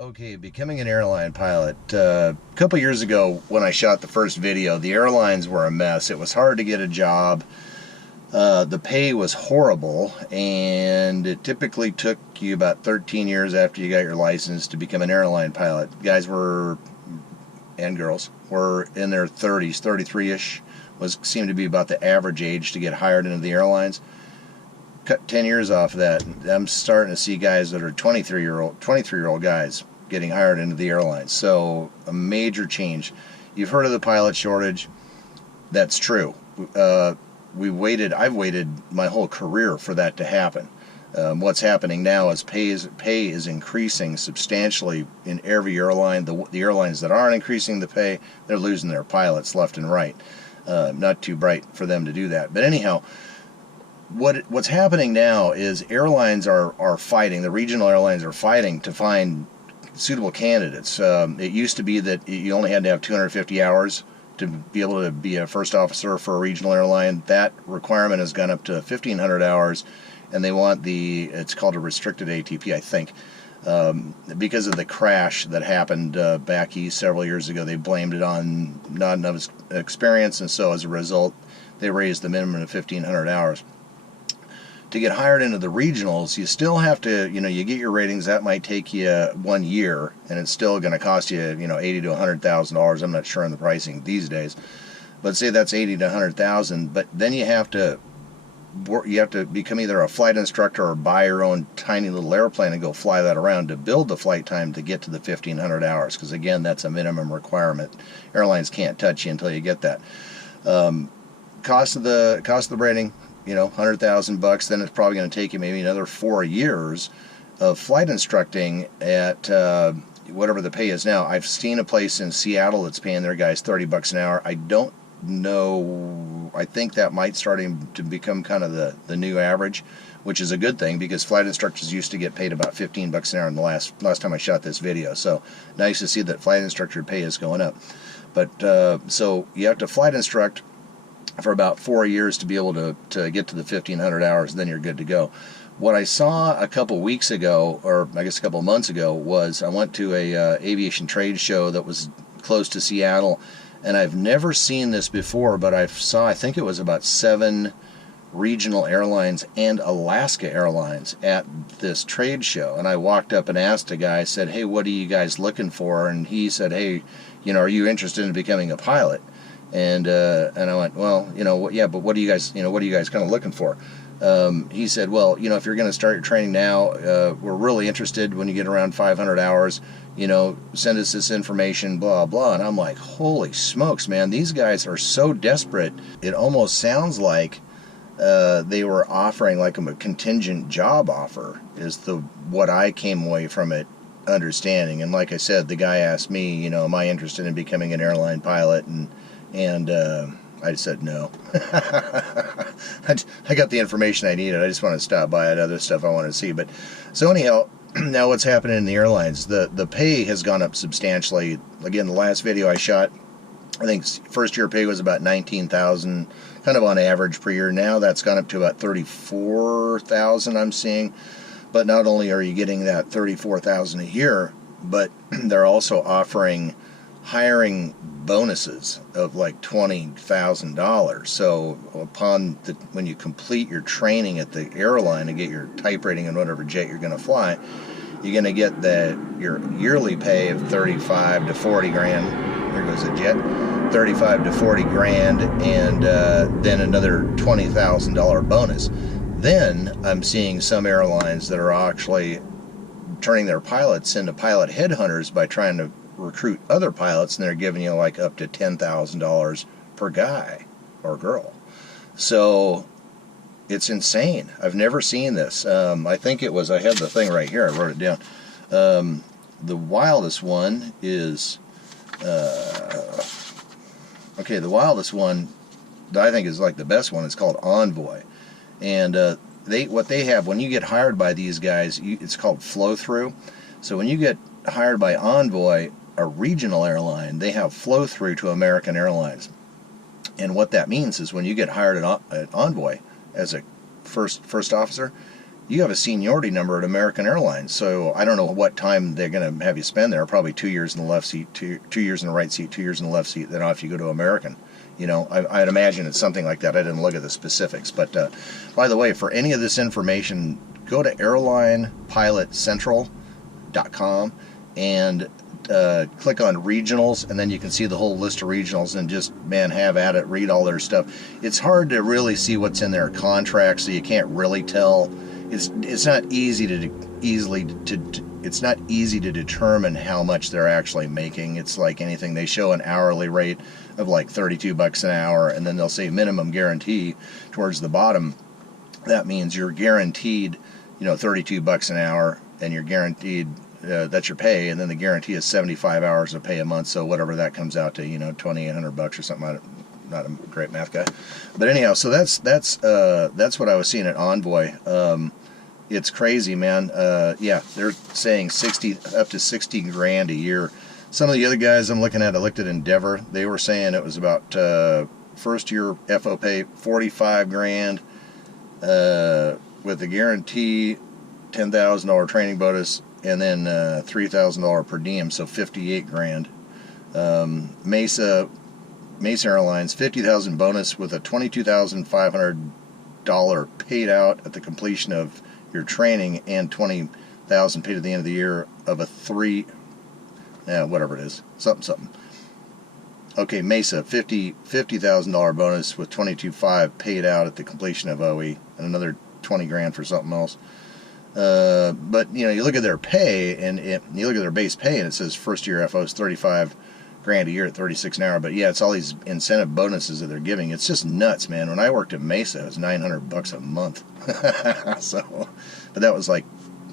Okay, becoming an airline pilot. A couple years ago, when I shot the first video, the airlines were a mess. It was hard to get a job. The pay was horrible, and it typically took you about 13 years after you got your license to become an airline pilot. Guys were, and girls, were in their 30s, 33-ish, seemed to be about the average age to get hired into the airlines. Cut 10 years off of that, I'm starting to see guys that are 23-year-old guys getting hired into the airlines. So a major change. You've heard of the pilot shortage. That's true. I've waited my whole career for that to happen. What's happening now is pay is increasing substantially in every airline. The airlines that aren't increasing the pay, they're losing their pilots left and right. Not too bright for them to do that. But anyhow, what's happening now is airlines are fighting. The regional airlines are fighting to find suitable candidates. It used to be that you only had to have 250 hours to be able to be a first officer for a regional airline. That requirement has gone up to 1,500 hours, and they want it's called a restricted ATP, I think. Because of the crash that happened back east several years ago, they blamed it on not enough experience, and so as a result, they raised the minimum to 1,500 hours. To get hired into the regionals, you still have to, you get your ratings. That might take you 1 year, and it's still going to cost you, $80,000 to $100,000. I'm not sure on the pricing these days, but say that's 80 to 100,000. But then you have to become either a flight instructor or buy your own tiny little airplane and go fly that around to build the flight time to get to the 1,500 hours. Because again, that's a minimum requirement. Airlines can't touch you until you get that. Cost of the rating. $100,000, then it's probably going to take you maybe another 4 years of flight instructing at whatever the pay is now. I've seen a place in Seattle that's paying their guys $30 an hour. I don't know. I think that might starting to become kind of the new average, which is a good thing because flight instructors used to get paid about $15 an hour in the last time I shot this video. So nice to see that flight instructor pay is going up. But so you have to flight instruct for about 4 years to be able to get to the 1,500 hours, then you're good to go. What I saw a couple weeks ago, or I guess a couple months ago, was I went to a aviation trade show that was close to Seattle, and I've never seen this before, but I think it was about 7 regional airlines and Alaska Airlines at this trade show. And I walked up and asked a guy, I said, "Hey, what are you guys looking for?" And he said, "Hey, are you interested in becoming a pilot?" And I went, "Well, yeah, but what are you guys kind of looking for?" He said, "Well, if you're going to start your training now, we're really interested when you get around 500 hours, send us this information, blah, blah." And I'm like, holy smokes, man, these guys are so desperate. It almost sounds like they were offering like a contingent job offer is what I came away from it understanding. And like I said, the guy asked me, am I interested in becoming an airline pilot? And I said no. I got the information I needed. I just want to stop by at other stuff I wanted to see. But so anyhow, now what's happening in the airlines? The pay has gone up substantially. Again, the last video I shot, I think first year pay was about $19,000, kind of on average per year. Now that's gone up to about $34,000. I'm seeing. But not only are you getting that $34,000 a year, but they're also offering hiring bonuses of like $20,000. So when you complete your training at the airline and get your type rating and whatever jet you're going to fly, you're going to get your yearly pay of 35 to 40 grand. There goes a jet. 35 to 40 grand, and then another $20,000 bonus. Then I'm seeing some airlines that are actually turning their pilots into pilot headhunters by trying to recruit other pilots, and they're giving you like up to $10,000 per guy or girl. So it's insane. I've never seen this. I think it was, I have the thing right here, I wrote it down. The wildest one is the wildest one that I think is like the best one is called Envoy. And what they have when you get hired by these guys, it's called flow through. So when you get hired by Envoy, a regional airline, they have flow through to American Airlines. And what that means is when you get hired at Envoy as a first officer, you have a seniority number at American Airlines. So I don't know what time they're going to have you spend there. Probably 2 years in the left seat, 2 years in the right seat, 2 years in the left seat. Then off you go to American. You know, I'd imagine it's something like that. I didn't look at the specifics. But by the way, for any of this information, go to airlinepilotcentral.com and click on regionals, and then you can see the whole list of regionals, and just, man, have at it, read all their stuff. It's hard to really see what's in their contracts, so you can't really tell. It's not easy to it's not easy to determine how much they're actually making. It's like anything. They show an hourly rate of like $32 an hour, and then they'll say minimum guarantee towards the bottom. That means you're guaranteed, you know, $32 an hour, and you're guaranteed that's your pay, and then the guarantee is 75 hours of pay a month. So whatever that comes out to, you know, $2,800 or something. I'm not a great math guy, but anyhow, so that's what I was seeing at Envoy. It's crazy, man. Yeah, they're saying up to 60 grand a year. Some of the other guys I'm looking at, I looked at Endeavor. They were saying it was about first year FO pay 45 grand with a guarantee, $10,000 training bonus, and then $3,000 per diem, so 58 grand. Mesa Airlines, 50,000 bonus with a $22,500 paid out at the completion of your training, and 20,000 paid at the end of the year of a whatever it is, something. Okay, Mesa, $50,000 bonus with 22,500 paid out at the completion of OE, and another 20 grand for something else. But you know, you look at their pay, and you look at their base pay, and it says first year FO is 35 grand a year at 36 an hour. But yeah, it's all these incentive bonuses that they're giving. It's just nuts, man. When I worked at Mesa, it was $900 a month. So, but that was like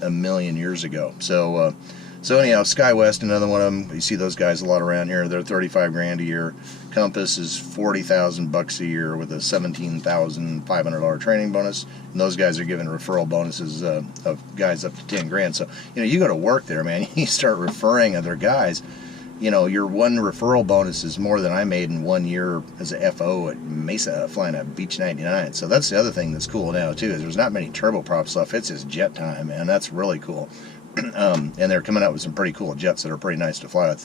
a million years ago. So anyhow, SkyWest, another one of them. You see those guys a lot around here. They're 35 grand a year. Compass is $40,000 a year with a $17,500 training bonus. And those guys are giving referral bonuses of guys up to 10 grand. So, you know, you go to work there, man. You start referring other guys. You know, your one referral bonus is more than I made in 1 year as a FO at Mesa flying at Beach 99. So that's the other thing that's cool now, too, is there's not many turboprop stuff. It's just jet time, man. That's really cool. And they're coming out with some pretty cool jets that are pretty nice to fly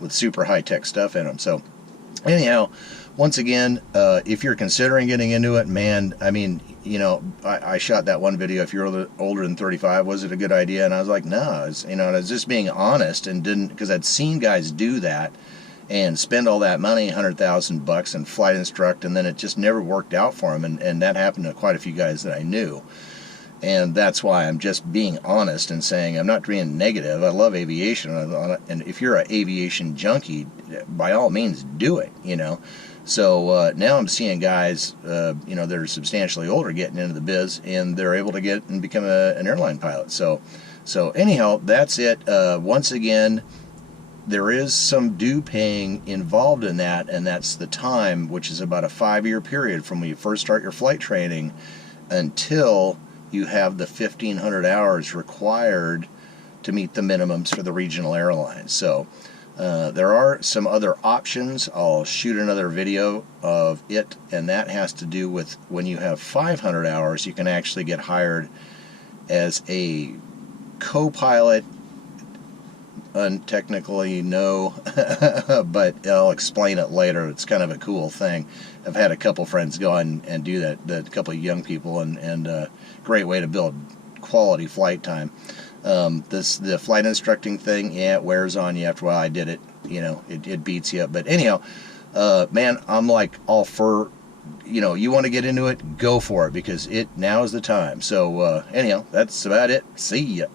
with super high-tech stuff in them. So anyhow, once again, if you're considering getting into it, man, I mean, you know, I shot that one video, if you're older than 35, was it a good idea? And I was like, no, you know, I was just being honest, and didn't, because I'd seen guys do that and spend all that money, $100,000 and flight instruct, and then it just never worked out for them, and that happened to quite a few guys that I knew. And that's why I'm just being honest and saying I'm not being negative. I love aviation, and if you're an aviation junkie, by all means, do it, you know. So now I'm seeing guys, you know, that are substantially older getting into the biz, and they're able to get and become an airline pilot. So anyhow, that's it. Once again, there is some due paying involved in that, and that's the time, which is about a 5-year period from when you first start your flight training until you have the 1,500 hours required to meet the minimums for the regional airlines. So there are some other options. I'll shoot another video of it, and that has to do with when you have 500 hours, you can actually get hired as a co-pilot. Technically, no, but I'll explain it later. It's kind of a cool thing. I've had a couple friends go and do that, a couple of young people, and great way to build quality flight time. The flight instructing thing, yeah, it wears on you after a while. I did it, you know, it beats you up. But anyhow, man, I'm like all for, you know, you want to get into it, go for it, because now is the time. So anyhow, that's about it. See ya.